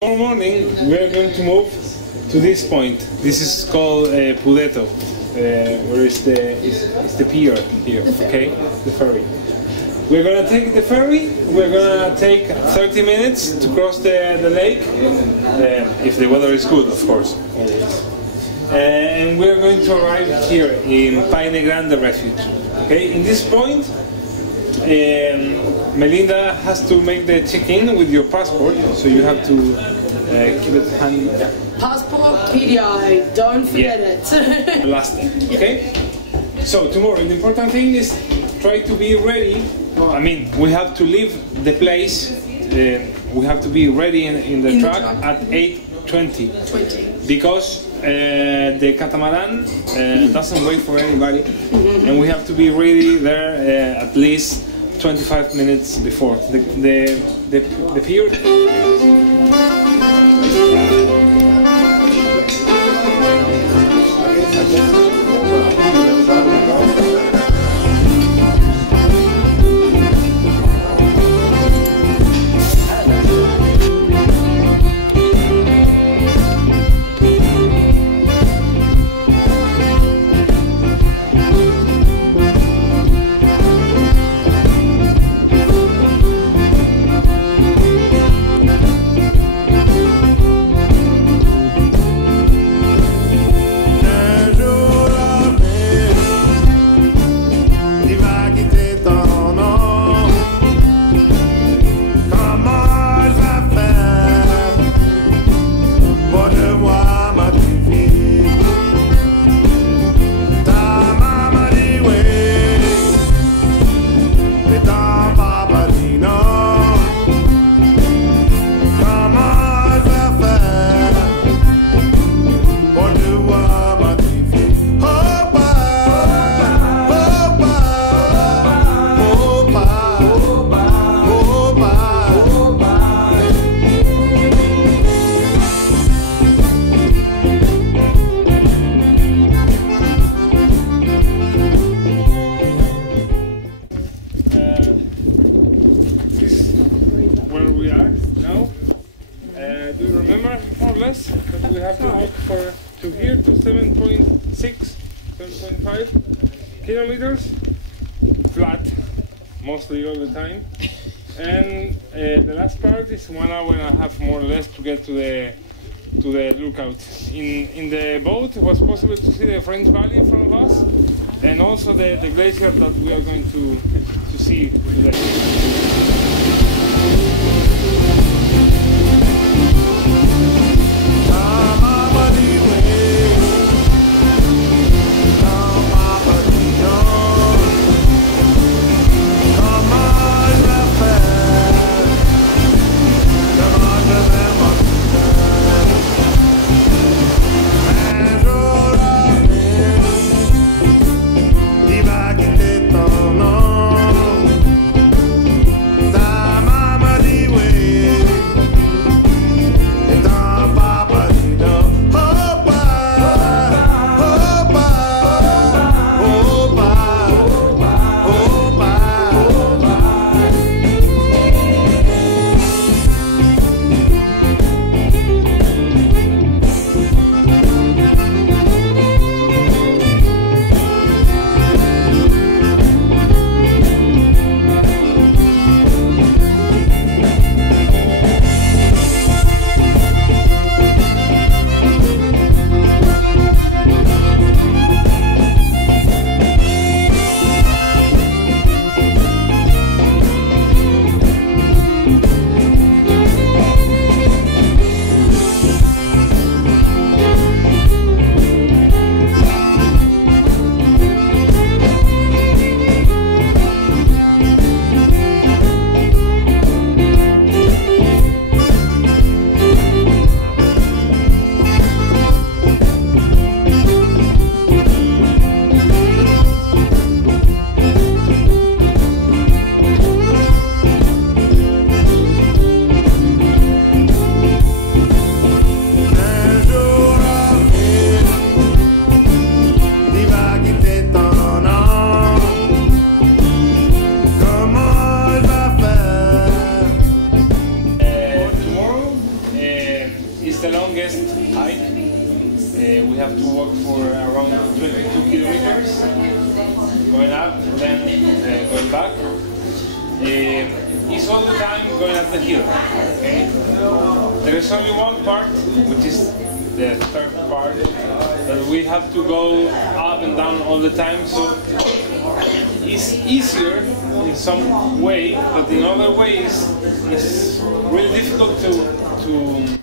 Tomorrow morning we are going to move to this point. This is called Pudeto, where is the pier here, okay? The ferry. We're gonna take the ferry. We're gonna take 30 minutes to cross the lake, if the weather is good, of course. And we're going to arrive here in Paine Grande Refuge. Okay, in this point, Melinda has to make the check-in with your passport, so you have to keep it handy. Yeah. Passport, PDI, don't forget it. Last thing, okay? So tomorrow, the important thing is try to be ready. I mean, we have to leave the place. We have to be ready in the truck at 8:20 because the catamaran doesn't wait for anybody, and we have to be ready there at least 25 minutes before the pier. Do you remember more or less that we have to walk to here to 7.6, 7.5 kilometers flat, mostly all the time, and the last part is 1 hour and a half more or less to get to the lookout. In the boat it was possible to see the French Valley in front of us, and also the glacier that we are going to see today. around 22 kilometers, going up, then going back. It's all the time going up the hill. Okay? There is only one part, which is the third part, that we have to go up and down all the time. So it's easier in some way, but in other ways it's really difficult to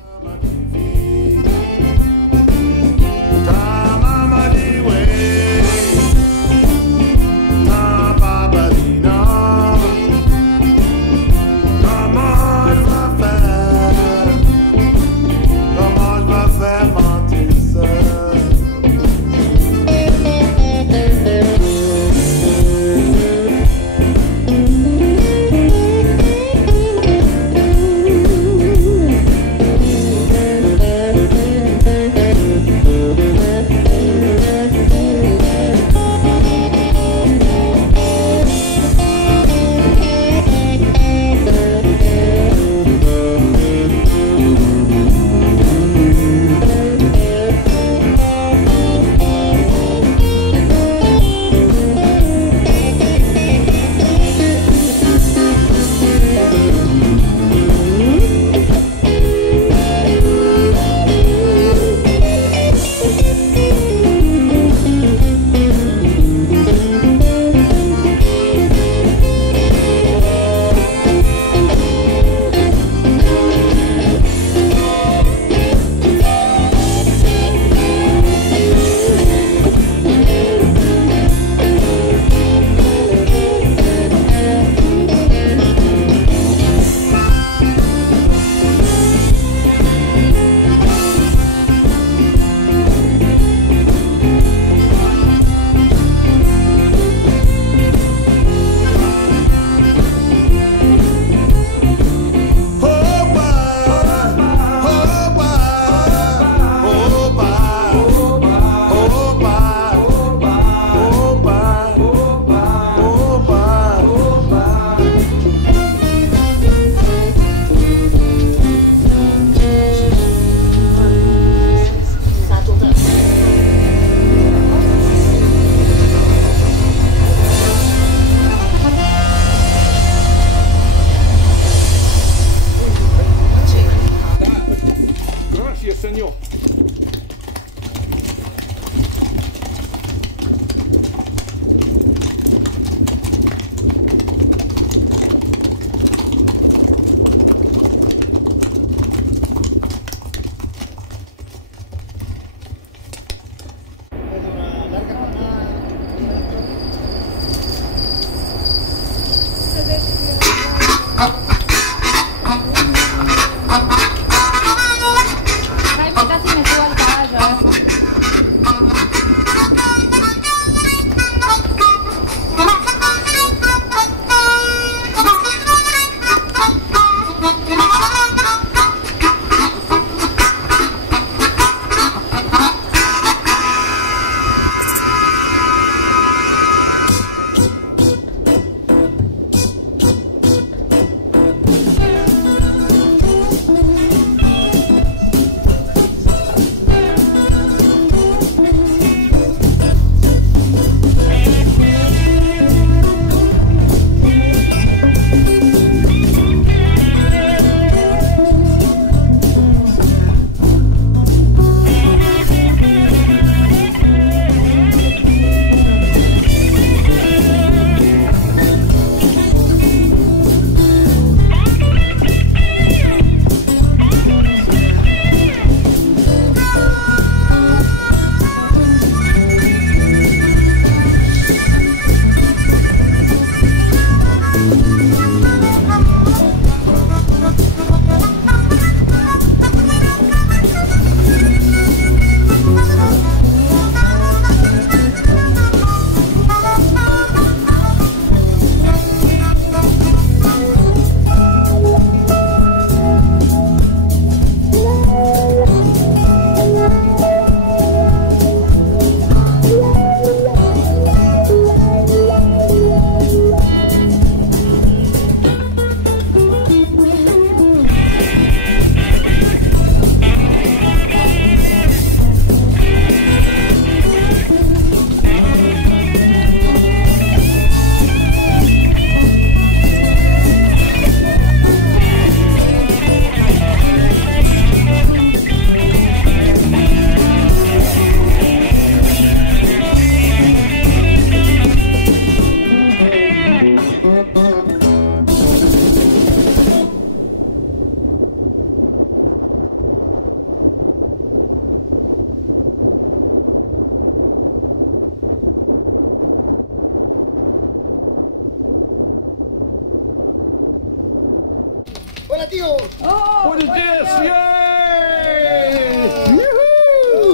patio. Oh, What is this? Yay!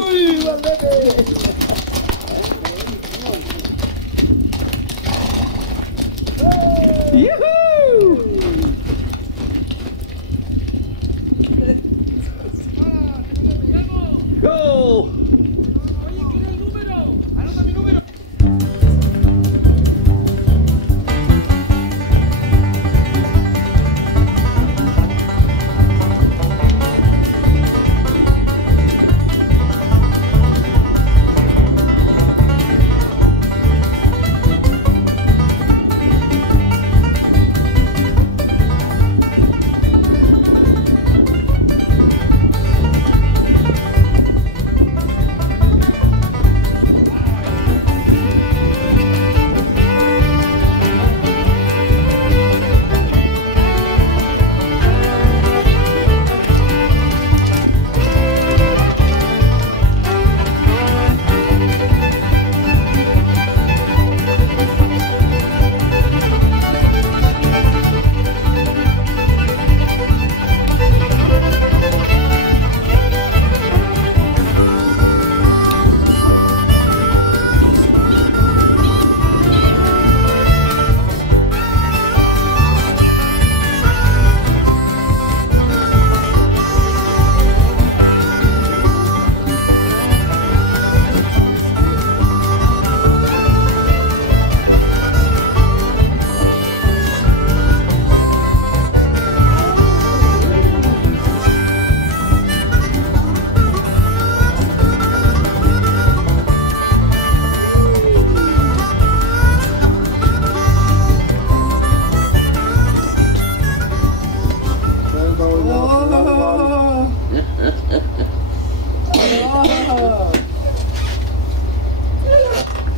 Uy, Valdete. Yoo-hoo! Go! oye, quiero el número. Anota mi número.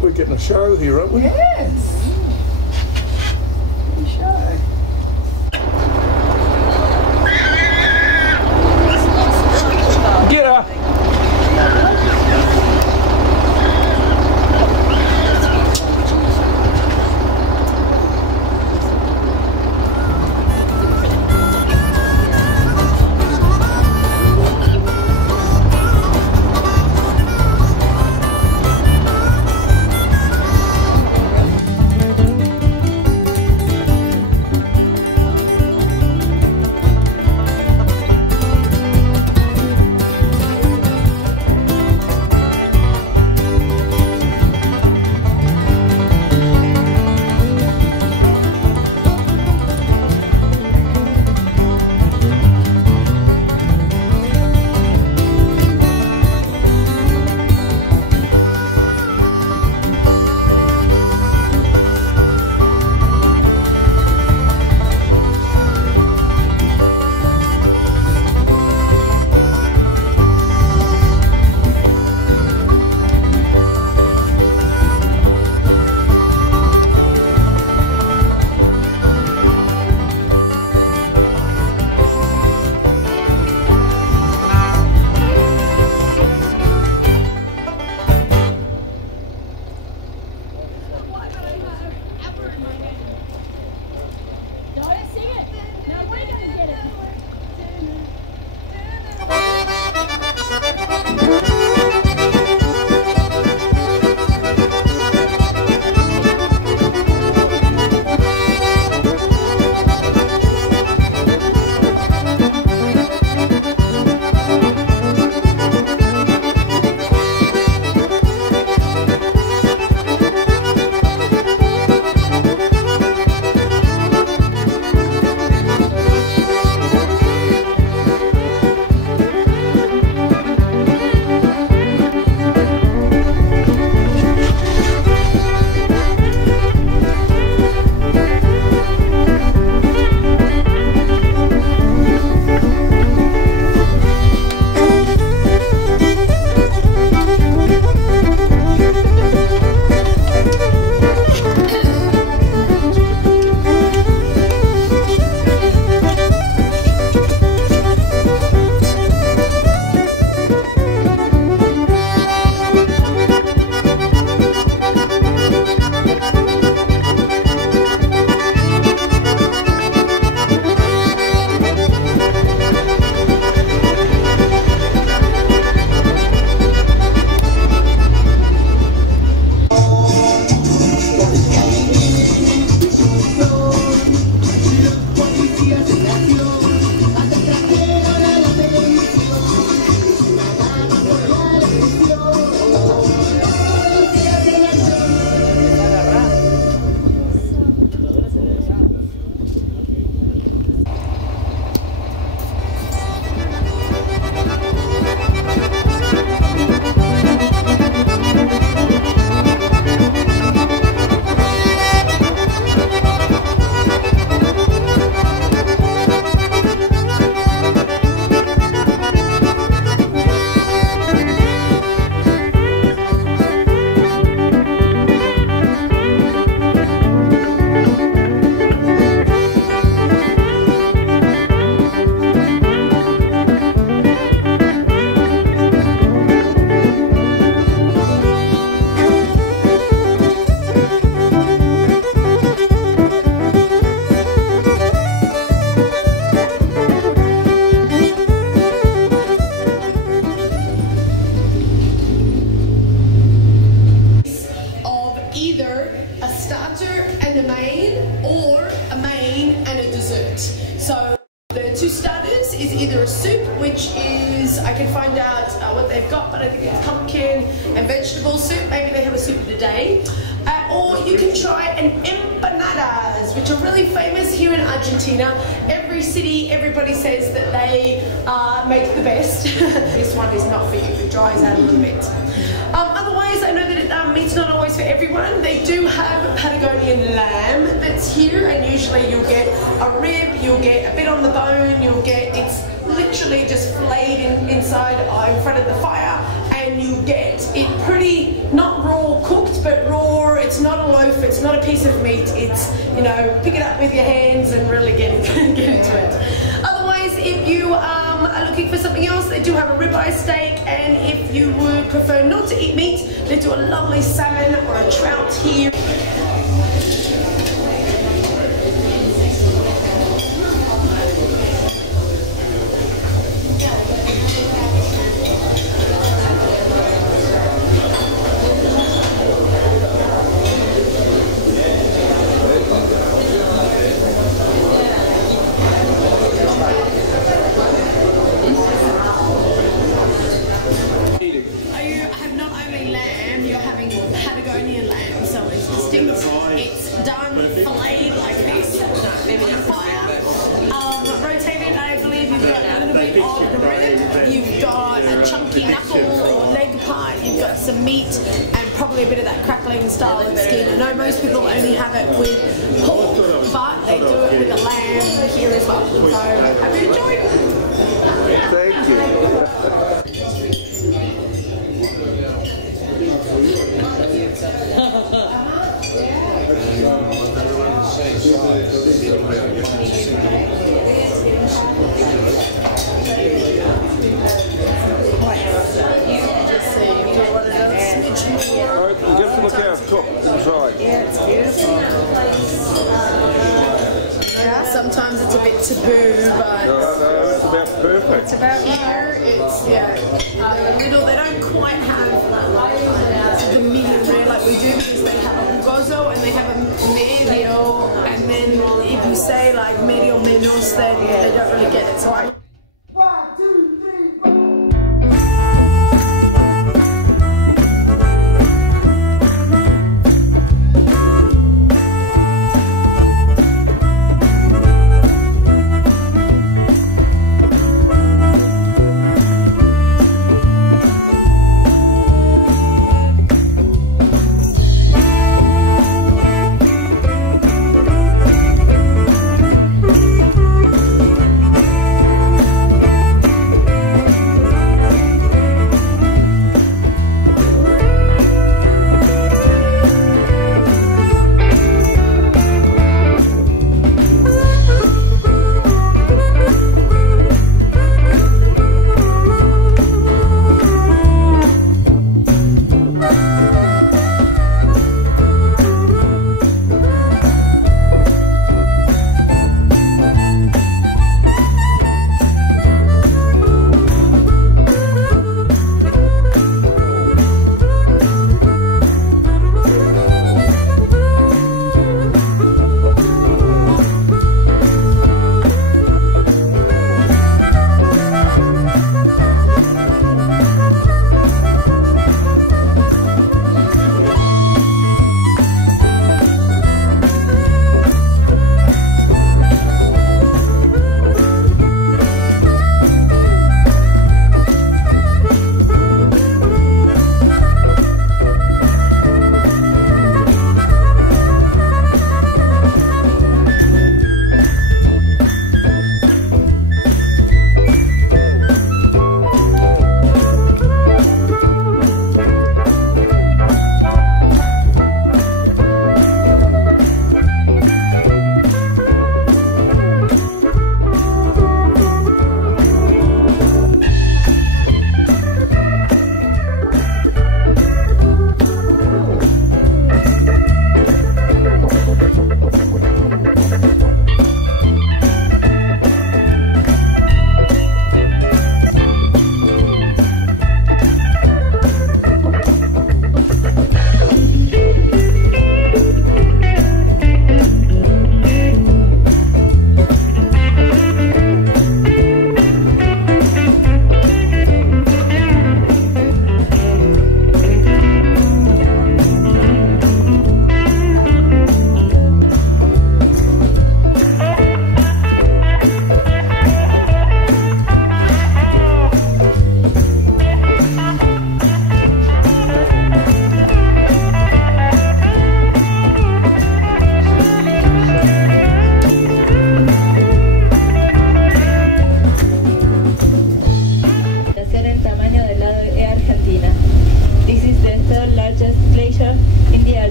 We're getting a show here, aren't we? Yes. Pretty shy. Get her! find out what they've got, but I think it's pumpkin and vegetable soup. Maybe they have a soup of the day. Or you can try an empanadas, which are really famous here in Argentina. Every city, everybody says that they make the best. This one is not for you, it dries out a little bit. Otherwise, I know that meat's not always for everyone. They do have Patagonian lamb that's here, and usually you'll get a rib, you'll get a bit on the bone, it's literally just flayed inside in front of the fire, and you get it pretty, not raw cooked, but raw. It's not a loaf, it's not a piece of meat, it's, you know, pick it up with your hands and really get into it. Otherwise, if you are looking for something else, they do have a ribeye steak, and if you would prefer not to eat meat, they do a lovely salmon or a trout here. Patagonia lamb, so it's distinct. It's done filleted like this on fire, rotated. I believe you've got a little bit of the rib, you've got a chunky knuckle or leg part, you've got some meat, and probably a bit of that crackling style of skin. I know most people only have it with pork, but they do it with the lamb here as well. So I hope you enjoyed. Thank you. Just look out top inside. Yeah, it's beautiful. Yeah, sometimes it's a bit taboo, but No, it's about perfect. it's about here. It's they don't quite have the medium rare like we do, because they have a gozo and they have a medio, and then if you say like medio menos, then they don't really get it. So I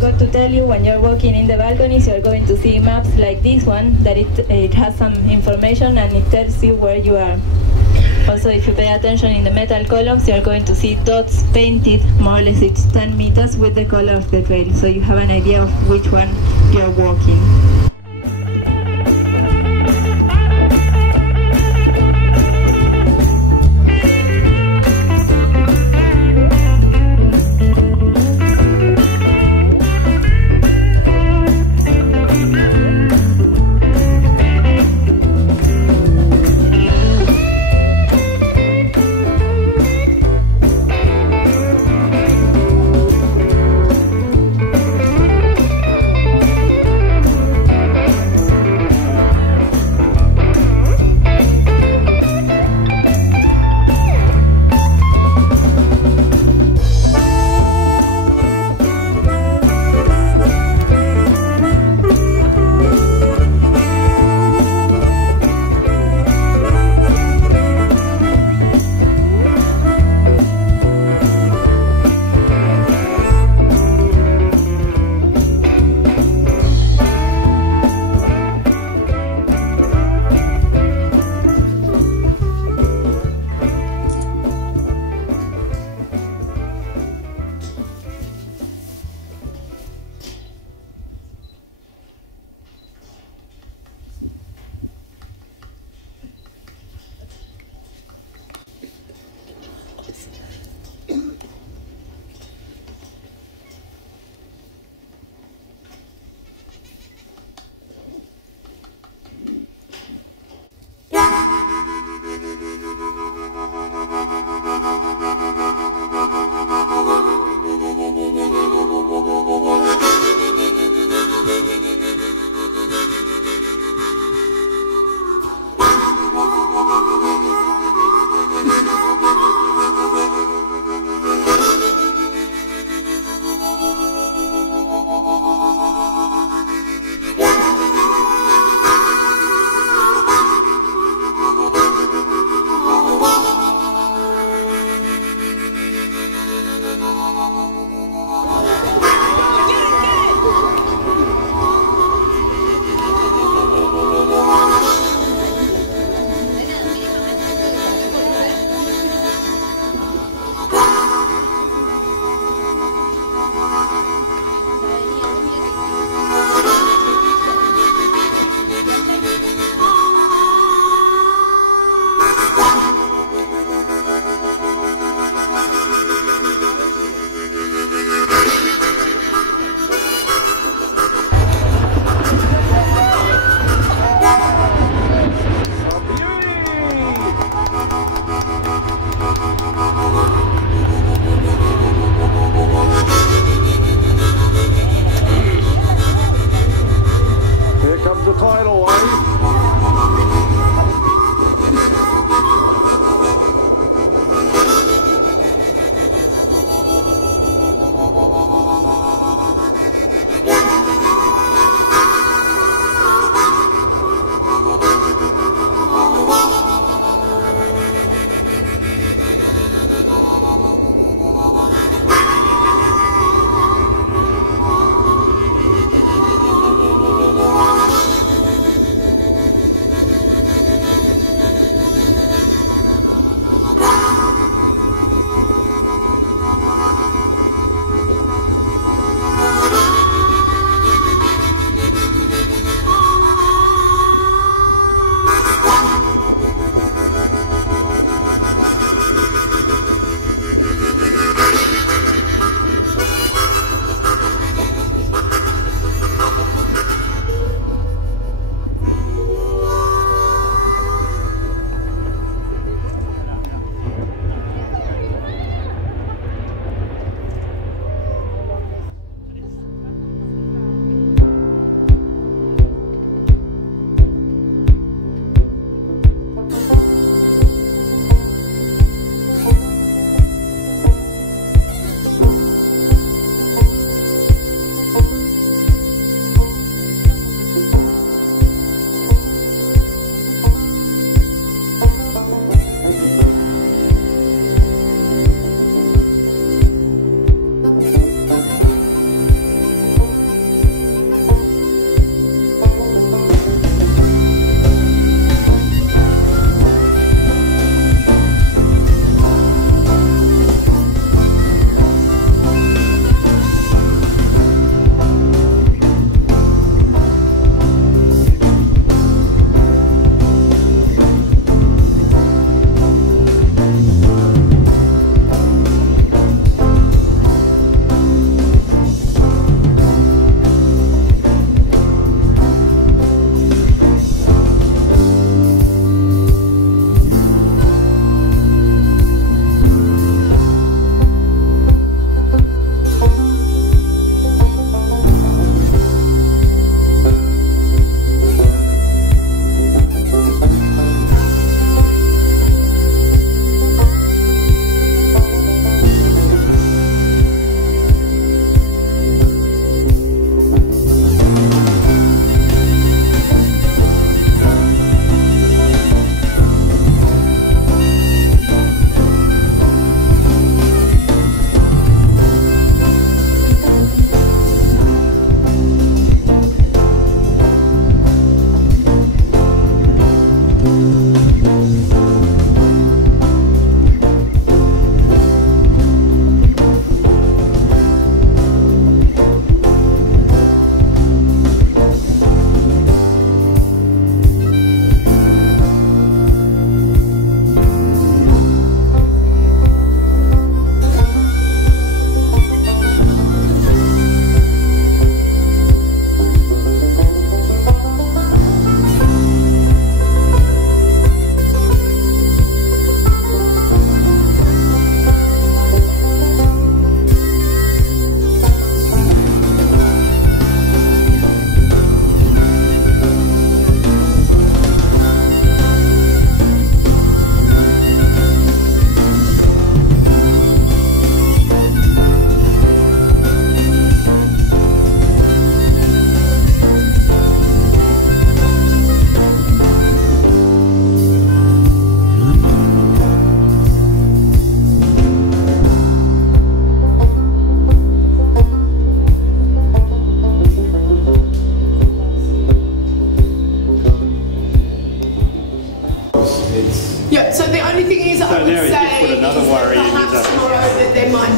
forgot to tell you, when you're walking in the balconies, you're going to see maps like this one, that it has some information and it tells you where you are. Also, if you pay attention in the metal columns, you're going to see dots painted, more or less it's 10 meters with the color of the trail, so you have an idea of which one you're walking.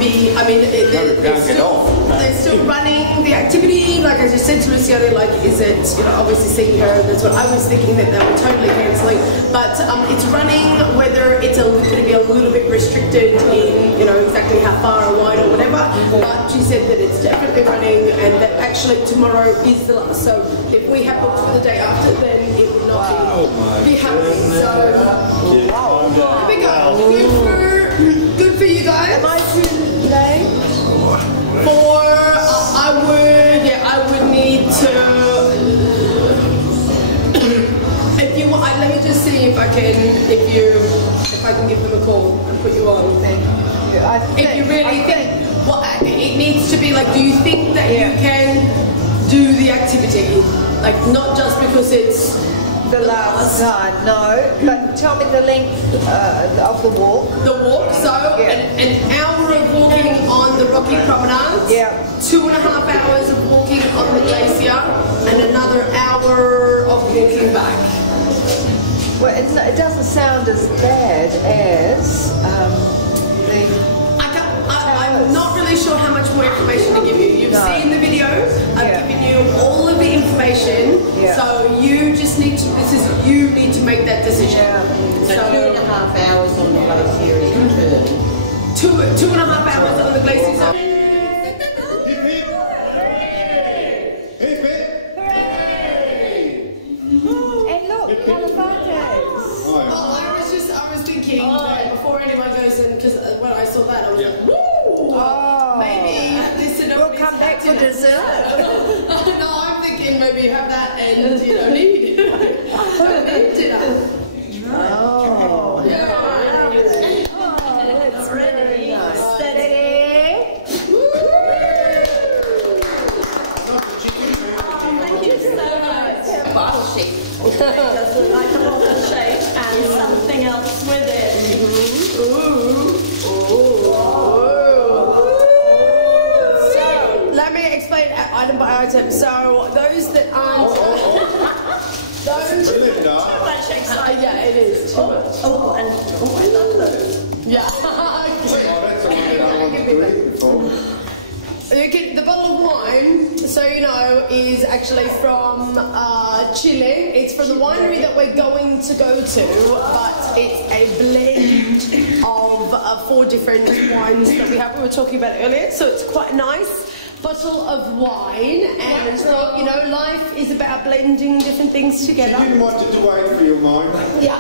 be, I mean, they're still running the activity. Like I just said to Luciana, like, is it, you know, obviously seeing her, that's what I was thinking, that they were totally cancelling. But it's running, whether it's going to be a little bit restricted in, you know, exactly how far or wide or whatever. But she said that it's definitely running and that actually tomorrow is the last. So if we have booked for the day after, then it will not be happening. So there we go. Good for you guys. Am I tuned today? I would need to. If you want, let me just see if I can give them a call and put you on. If you really think, well, it needs to be like, do you think that you can do the activity? Like, not just because it's The last time, no. But tell me the length of the walk. the walk. So an hour of walking on the rocky promenades. Yeah. 2.5 hours of walking on the glacier, and another hour of walking back. Well, it doesn't sound as bad as I'm not really sure how much more information to give you. You've seen the video. I've given you all of the information. Yeah. So you just need to. You need to make that decision. So 2.5 hours on the glacier is return. 2.5 hours on the glacier. So and look, Calafates. I was thinking that before anyone goes in, because when I saw that, I was like, woo! Maybe listen. We'll come back for dessert. No, I'm thinking maybe have that and you don't need dinner. Oh, Yeah. it's really nice. Thank you so much. Bottle shape. It does look like a bottle shape and something else with it. So let me explain item by item. So those that aren't. Yeah, it is too much. I love those. Yeah. The bottle of wine, so you know, is actually from Chile. It's from the winery that we're going to go to, but it's a blend of 4 different wines that we have. We were talking about earlier, so it's quite nice. Bottle of wine, and you know, life is about blending different things together. You didn't want to do wine for your mind. Yeah.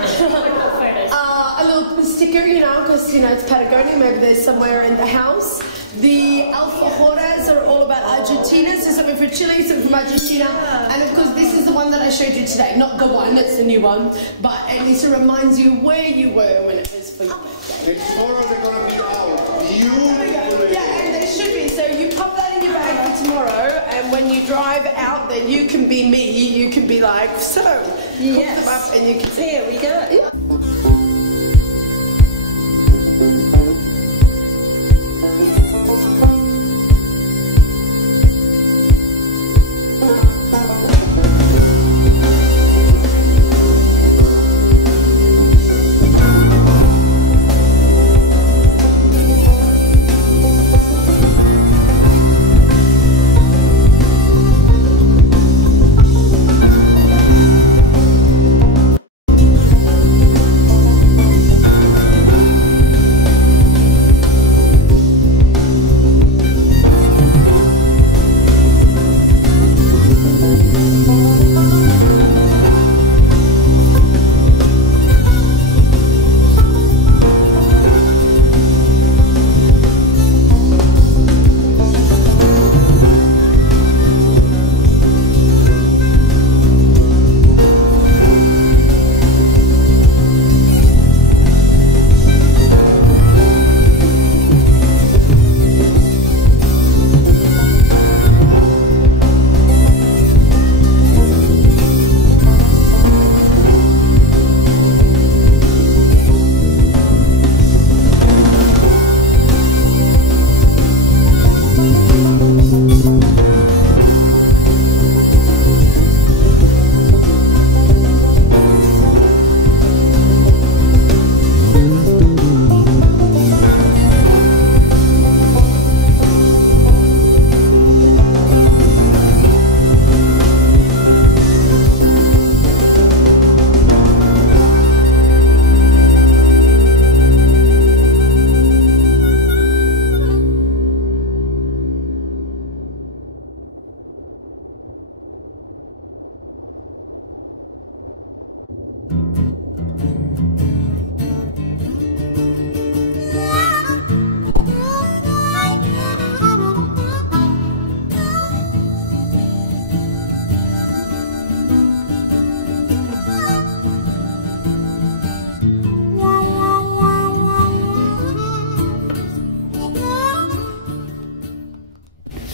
A little sticker, you know, because, you know, it's Patagonia, maybe there's somewhere in the house. The alfajores are all about Argentina, so something for Chile, something from Argentina. And of course, this is the one that I showed you today, not the one, that's the new one, but at least it reminds you where you were when it was for your birthday. And tomorrow they're going to be out. Beautiful. Yeah, and they should be. So you pop that in your bag for tomorrow, and when you drive out, then you can be me. You can be like, so, Yes. hook them up, and you can say, Here we go.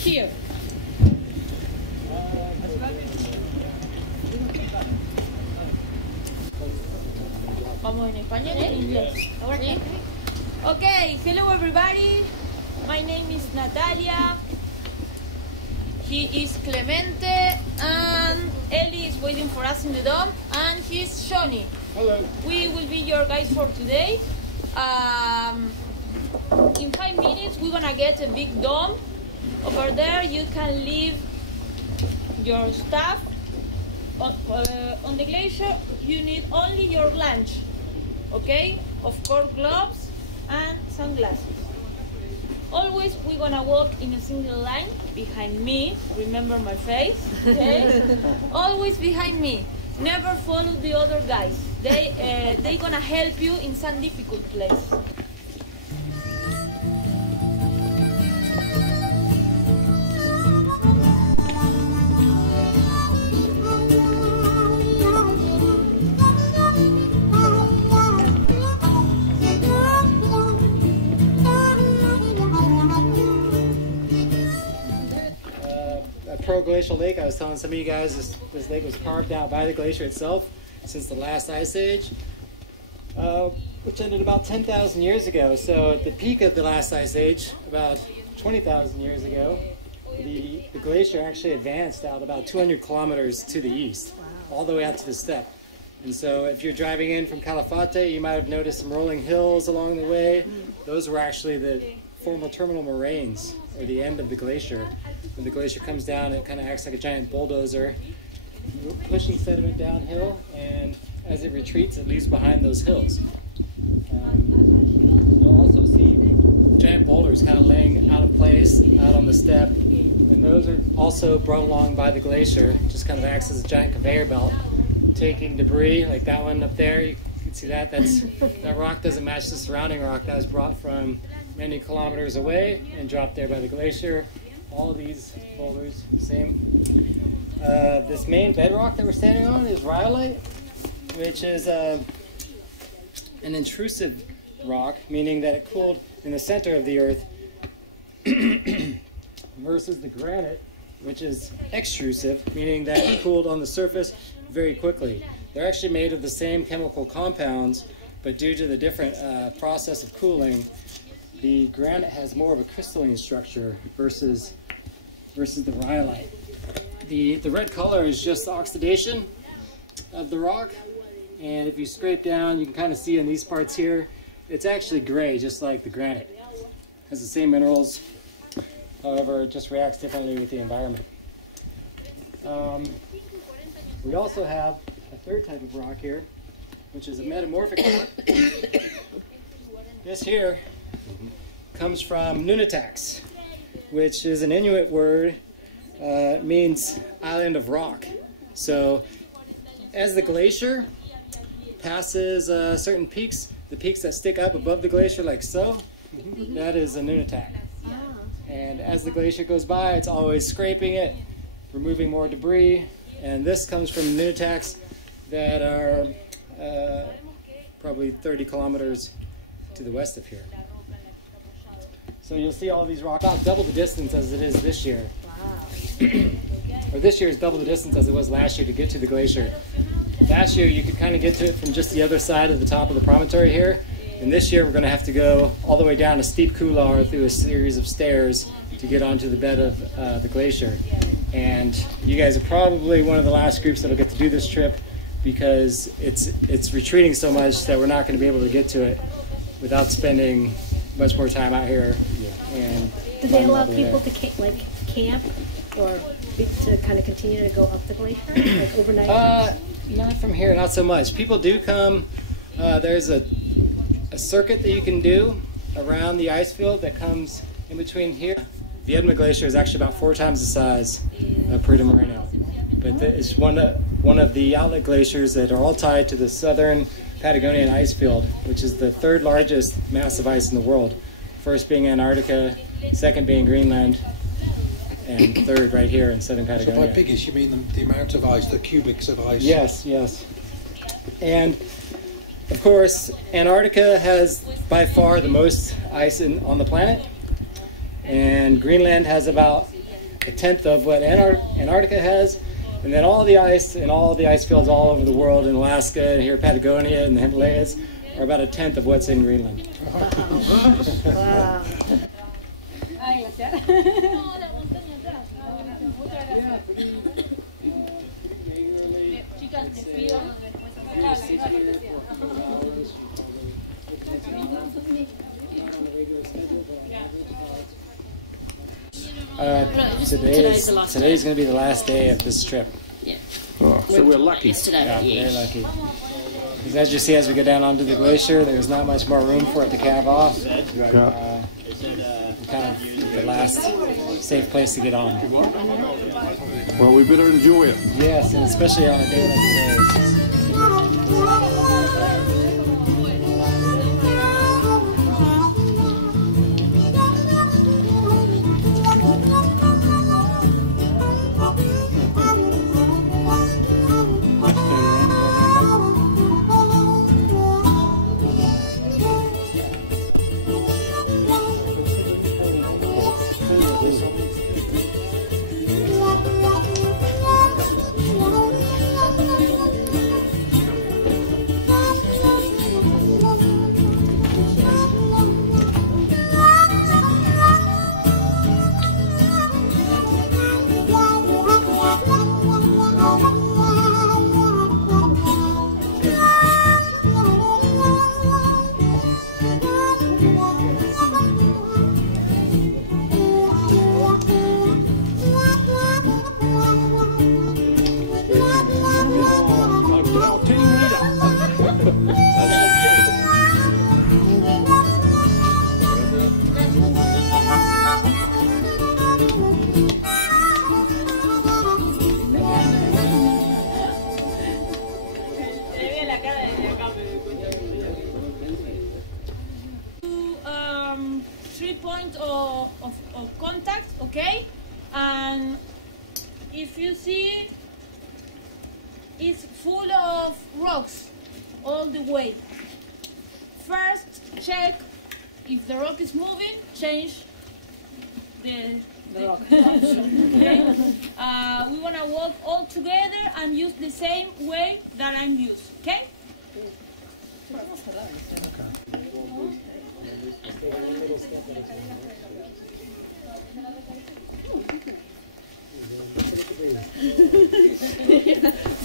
here. Vamos en español y en inglés. ¿Sí? Okay, hello everybody. My name is Natalia. He is Clemente, and Ellie is waiting for us in the dome, and he's Shoni. Hello. We will be your guides for today. In 5 minutes, we're gonna get a big dome. Over there, you can leave your stuff. On the glacier, you need only your lunch. Okay? Of course, gloves and sunglasses. Always we're gonna walk in a single line behind me. Remember my face, okay? Always behind me. Never follow the other guys. They gonna help you in some difficult place. Glacial lake. I was telling some of you guys this lake was carved out by the glacier itself since the last ice age, which ended about 10,000 years ago. So at the peak of the last ice age, about 20,000 years ago, the glacier actually advanced out about 200 kilometers to the east, all the way out to the steppe. And so if you're driving in from Calafate, you might have noticed some rolling hills along the way. Those were actually the former terminal moraines, or the end of the glacier. When the glacier comes down, it kind of acts like a giant bulldozer, pushing sediment downhill, and as it retreats, it leaves behind those hills. You'll also see giant boulders kind of laying out of place out on the steppe, and those are also brought along by the glacier. Just kind of acts as a giant conveyor belt, taking debris like that one up there. You can see that. That rock doesn't match the surrounding rock. That was brought from many kilometers away and dropped there by the glacier. All of these boulders, same. This main bedrock that we're standing on is rhyolite, which is an intrusive rock, meaning that it cooled in the center of the earth, versus the granite, which is extrusive, meaning that it cooled on the surface very quickly. They're actually made of the same chemical compounds, but due to the different process of cooling, the granite has more of a crystalline structure versus the rhyolite. The red color is just oxidation of the rock, and if you scrape down, you can kind of see in these parts here, it's actually gray, just like the granite. It has the same minerals, however, it just reacts differently with the environment. We also have a third type of rock here, which is a metamorphic rock. This here comes from Nunatax, which is an Inuit word. It means island of rock. So as the glacier passes certain peaks, the peaks that stick up above the glacier like so, that is a Nunatax. And as the glacier goes by, it's always scraping it, removing more debris. And this comes from Nunatax that are probably 30 kilometers to the west of here. So you'll see all these rocks about double the distance as it is this year. Wow. Or this year is double the distance as it was last year to get to the glacier. Last year you could kind of get to it from just the other side of the top of the promontory here. And this year we're going to have to go all the way down a steep couloir through a series of stairs to get onto the bed of the glacier. And you guys are probably one of the last groups that'll get to do this trip, because it's retreating so much that we're not going to be able to get to it without spending much more time out here. And do they allow people to camp or to kind of continue to go up the glacier, like overnight? Not from here, not so much. People do come. There's a circuit that you can do around the ice field that comes in between here. The Edma Glacier is actually about 4 times the size of Perito Moreno, but it's one of the outlet glaciers that are all tied to the southern Patagonia Ice Field, which is the 3rd largest mass of ice in the world. First being Antarctica, second being Greenland, and 3rd right here in southern Patagonia. So by biggest you mean the amount of ice, the cubics of ice? Yes, yes. And of course, Antarctica has by far the most ice on the planet, and Greenland has about a tenth of what Antarctica has. And then all the ice and all the ice fields all over the world in Alaska and here Patagonia and the Himalayas are about a tenth of what's in Greenland. Wow. Today's going to be the last day of this trip. Yeah. Oh, so we're lucky. Yeah, very lucky. Because as you see, as we go down onto the glacier, there's not much more room for it to calve off. Kind of the last safe place to get on. Well, we better enjoy it. Yes, and especially on a day like today. Of contact, okay? And if you see, it's full of rocks all the way. First, check if the rock is moving, change the rock. Okay? We want to walk all together and use the same way that I'm used, okay?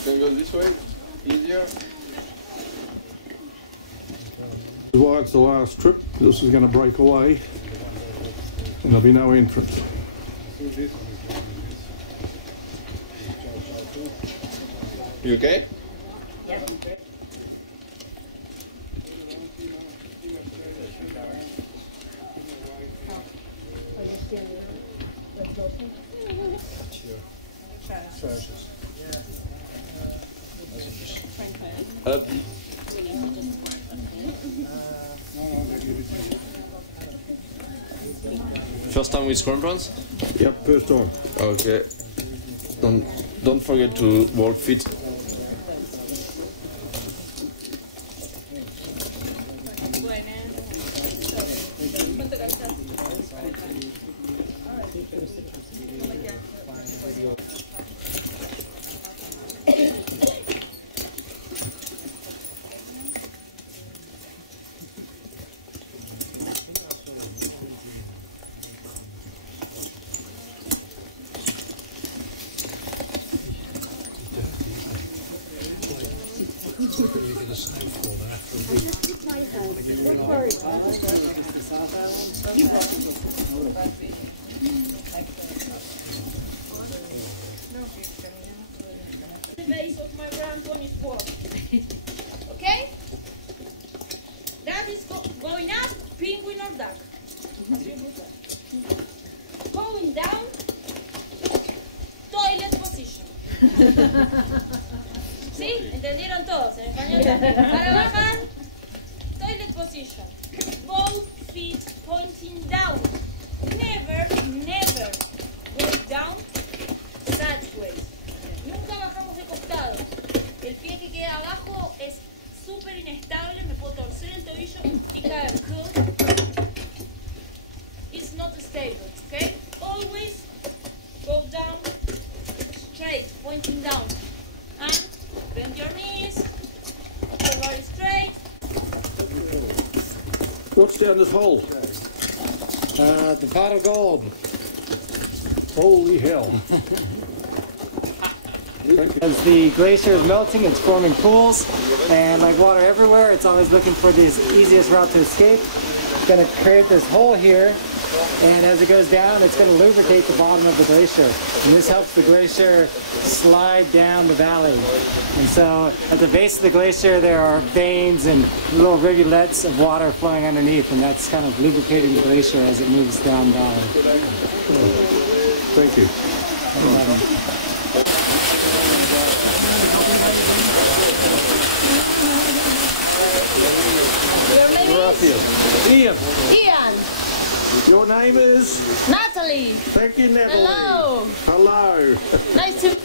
Can go this way, easier. Why it's the last trip, this is going to break away and there'll be no entrance. You okay? Yep. Up. First time with scrum bronze? Yep, first time. Okay. Don't forget to walk feet. The base of my rampon is 4. Okay? That is going up, penguin or duck. Going down, toilet position. ¿Sí? ¿Entendieron todos en español? Para bajar, toilet position. Both feet pointing down. Never go down sideways. Nunca bajamos de costado. El pie que queda abajo es súper inestable, me puedo torcer el tobillo y caer. It's not stable, okay? Always go down, straight, pointing down. And bend your knees, go very straight. What's down this hole? The pot of gold. Holy hell. As the glacier is melting, it's forming pools, and like water everywhere, it's always looking for the easiest route to escape. It's going to create this hole here, and as it goes down, it's going to lubricate the bottom of the glacier. And this helps the glacier slide down the valley. And so at the base of the glacier, there are veins and little rivulets of water flowing underneath, and that's kind of lubricating the glacier as it moves down valley. Thank you. Your name is? Ian. Ian. Your name is? Natalie. Thank you, Natalie. Hello. Hello. Nice to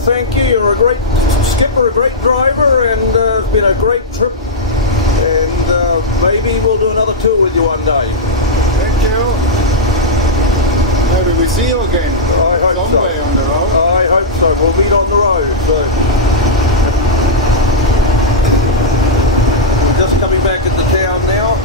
Thank you. You're a great skipper, a great driver, and it's been a great trip. And maybe we'll do another tour with you one day. Thank you. Maybe we see you again. I hope somewhere so. On the road. I hope so. We'll meet on the road. So just coming back into town now.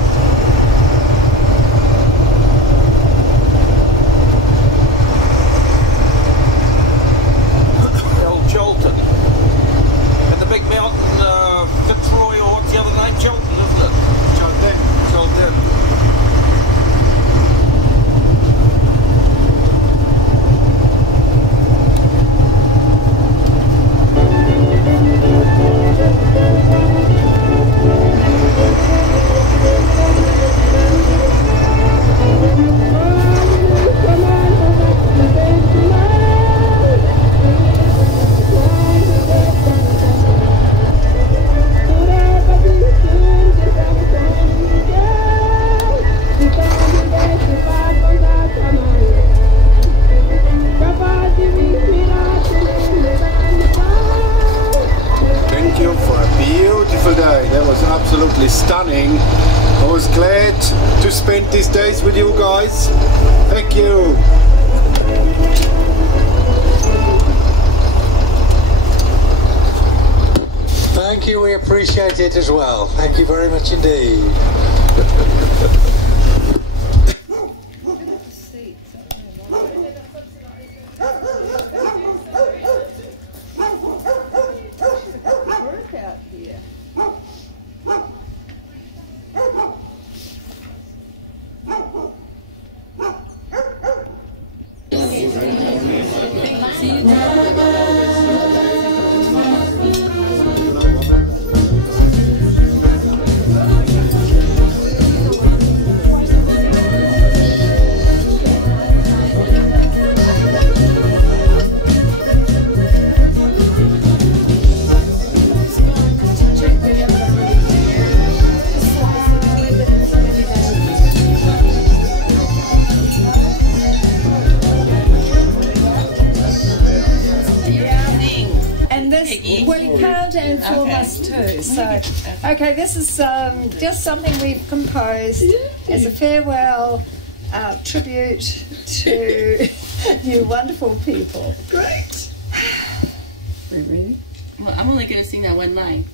Chelton. And the big mountain, Fitzroy, or what's the other name? Chelton, isn't it? Chelton. Chelton. Absolutely stunning. I was glad to spend these days with you guys. Thank you. Thank you, we appreciate it as well. Thank you very much indeed. Okay, this is just something we've composed as a farewell tribute to you wonderful people. Great. Are you ready? Well, I'm only going to sing that one line.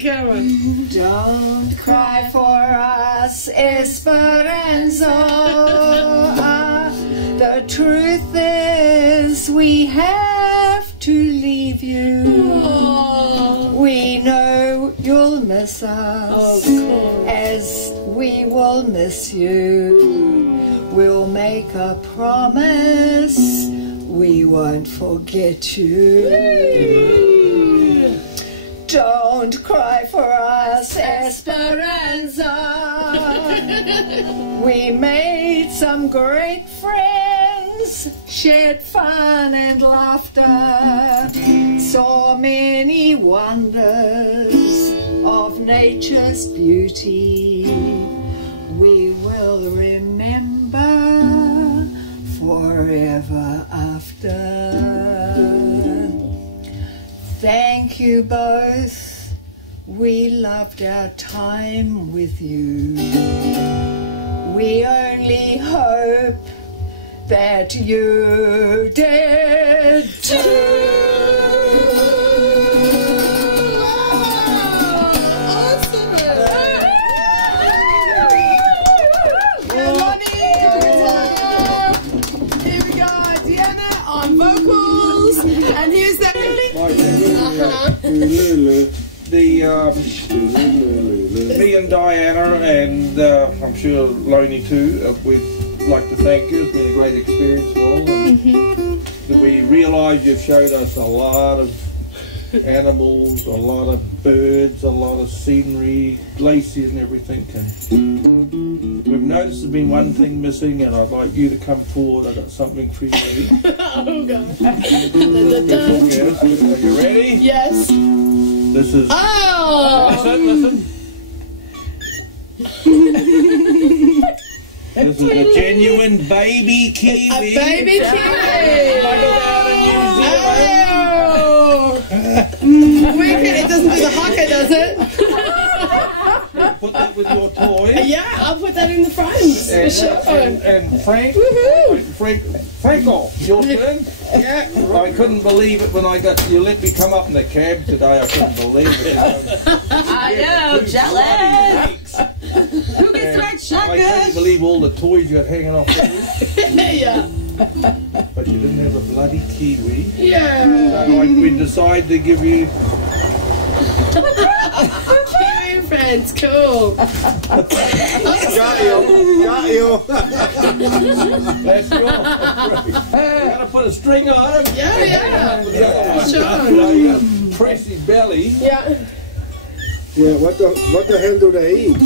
Go on. Don't cry for us, Esperanza. The truth is we have to leave you. Oh. We know you'll miss us, as we will miss you. We'll make a promise, we won't forget you. Don't cry for us, Esperanza. We made some great friends, shared fun and laughter, saw many wonders of nature's beauty. We will remember forever after. thank you both. We loved our time with you. We only hope that you did too. Vocals, and here's the me and Diana, and I'm sure Loney too, we'd like to thank you. It's been a great experience for all. And we realise you've showed us a lot of animals, a lot of birds, a lot of scenery, glaciers and everything. And we've noticed there's been one thing missing, and I'd like you to come forward. I've got something for you. Oh God. Yes. Are you ready? Yes. This is... Oh! Listen. This is a genuine baby kiwi. A baby kiwi! It doesn't do the haka, does it? Put that with your toy. Yeah, I'll put that in the front. For sure. And Frank, Franco, your turn. Yeah. I couldn't believe it when you let me come up in the cab today. I couldn't believe it. I know, jealous. Who gets to ride shotgun? I couldn't believe all the toys you got hanging off there. Yeah. But you didn't have a bloody kiwi. Yeah. So we decided to give you... Kiwi friends, cool. Got you. That's cool. You gotta put a string on him. Yeah. Sure. You gotta press his belly. Yeah. Yeah, what the hell do they eat?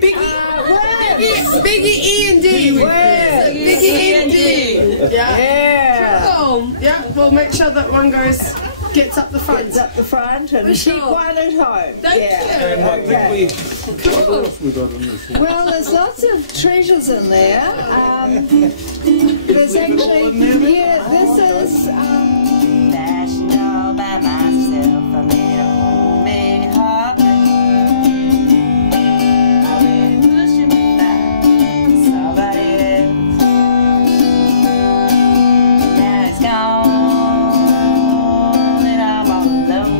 Biggie E and D. Biggie E and D. Yeah. Cool. Yeah, we'll make sure that one gets up the front. Gets up the front and For keep sure. one at home. Thank you. And I think what else we got in this? Well, there's lots of treasures in there. There's actually, this is... Dashing all by myself, I made a homemade heart. I really push it back to somebody else. Now it's gone, and I'm all alone.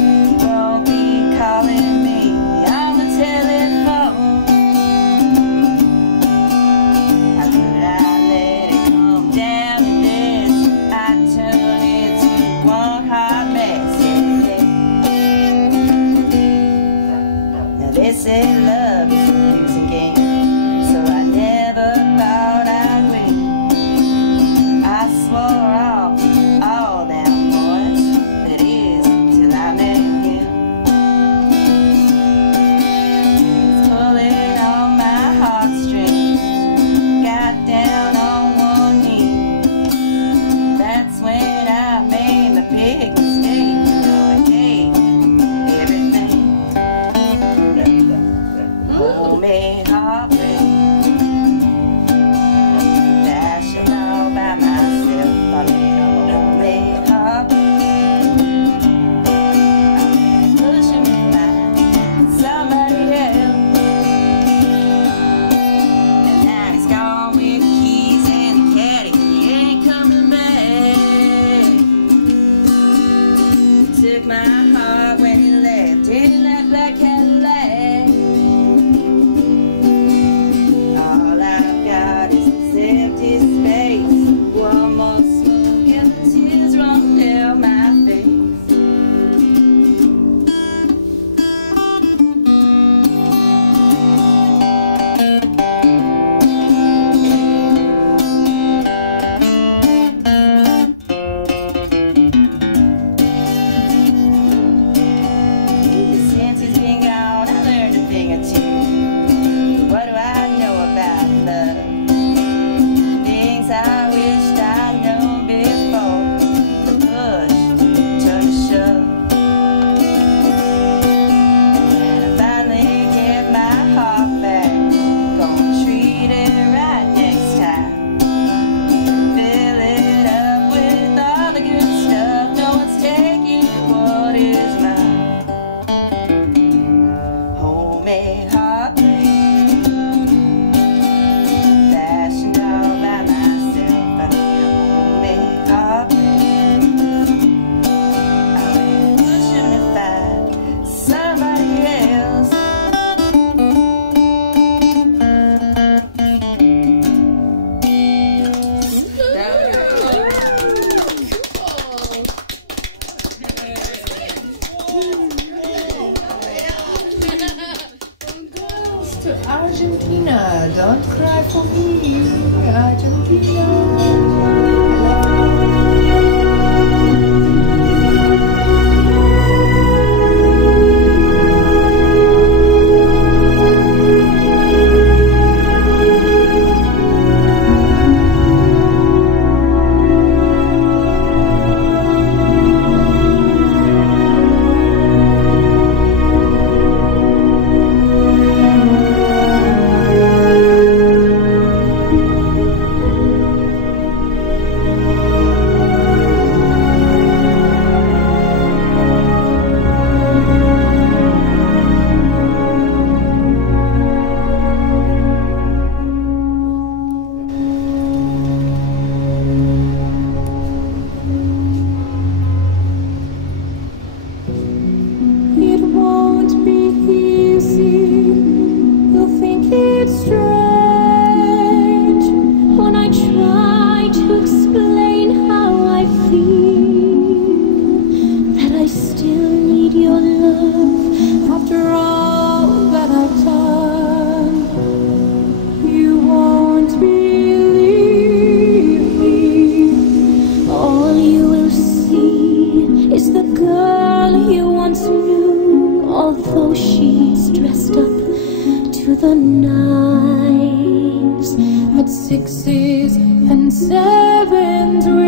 You won't be calling me on the telephone. How could I let it come? sixes and sevens.